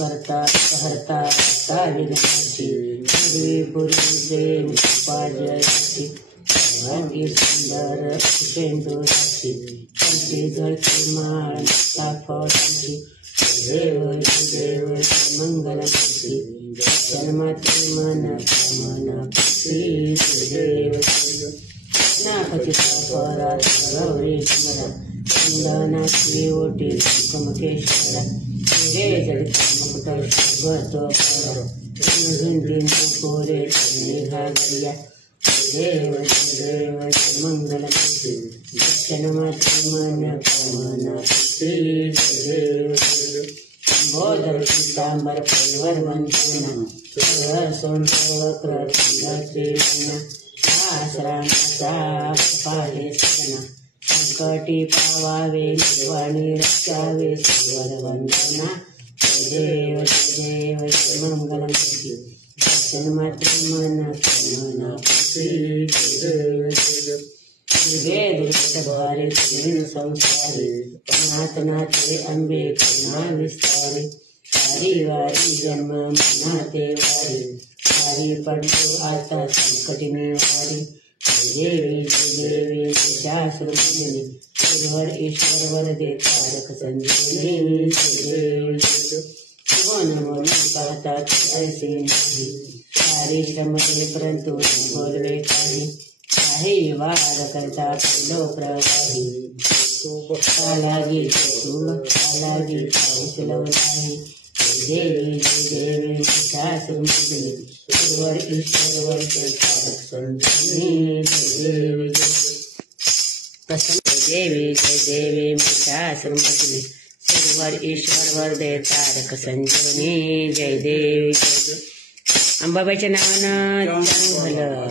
करता हरता विघ्नाची पुरी प्रेम पाजयाची भाग्य सुंदर शेंदुराची कंठी झळती माळ फळाची देव देव मंगलमूर्ती जन्माती मन देव नापतिता परात गौरी मला चंदनाची ओटी कुंकुमकेश्वरा रे जडिता मुकुट शोभतो हिंदीन पोरे निघाल्या देव देव मंगलमूर्ती जन्माती मन देव बोधर पीतांबर परिवर वंदना सोंडवक्रतीना आश्रमाचा पाले सगना संकटी पावावे निर्वाणी रक्षावे सर्वर वंदना देव देव मंगलमूर्ती जन्माती मन भारे संसारे नाथ नाथे अंबे करुणा विस्तारे वारी वारी जन्म नाते वारी वारी पडतो आता संकटी निवारी देवी देवी शास्त्रज्ञ ईश्वर ईश्वर दे तारक संजीवनी मन पाहतात ऐसे नाही सारे श्रम दे परंतु बोलवे काही वाद करता पहिलो प्रवाही लागी पाऊसलवताही देवी देवी शास्त्रज्ञ ईश्वर देवी देवी शास्त्रज्ञ ईश्वर दे तारक संजीवनी जय देवी जय अंबाबाईच्या नावानं चांग भलं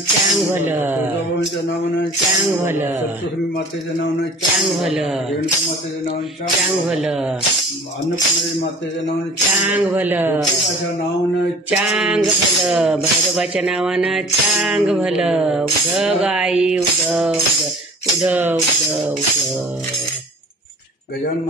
चांग भलं मातेच्या नावानं चांग भलं मातेच्या नावानं चांग भलं अन्नपूर्णा मातेच्या नावानं चांग भलं नावानं चांग भलं भैरवाच्या नावानं चांग भलं उध गाई उध उध उध उध उध गजानन